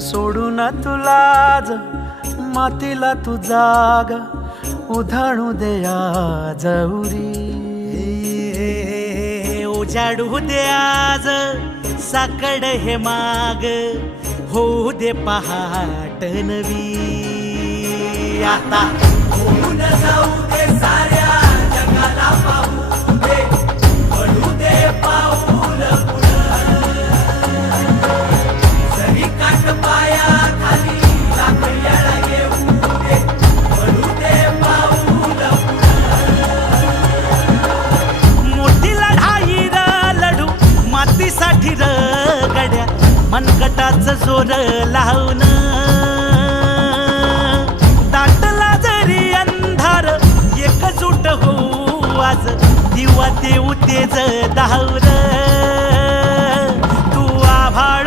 सोडून तुलाज मातीला तू जाग उधाणू दे आज उरी. उजाडू दे आज साकड हे माग होऊ दे पहाट नवी. आता होऊन जाऊ दे साऱ्या जगाला पाहू दे पडू दे पाऊल पुढं. जरी काट पाया खाली लाकड्याला येऊ दे पडू दे पाऊल पुढं. मोठी लढाई र लढू मातीसाठी र गड्या मनगटाच जोर लावून. दाटला जरी अंधार एकजूट होऊ आज दिवा देऊ तेज दावर. तू आभाळ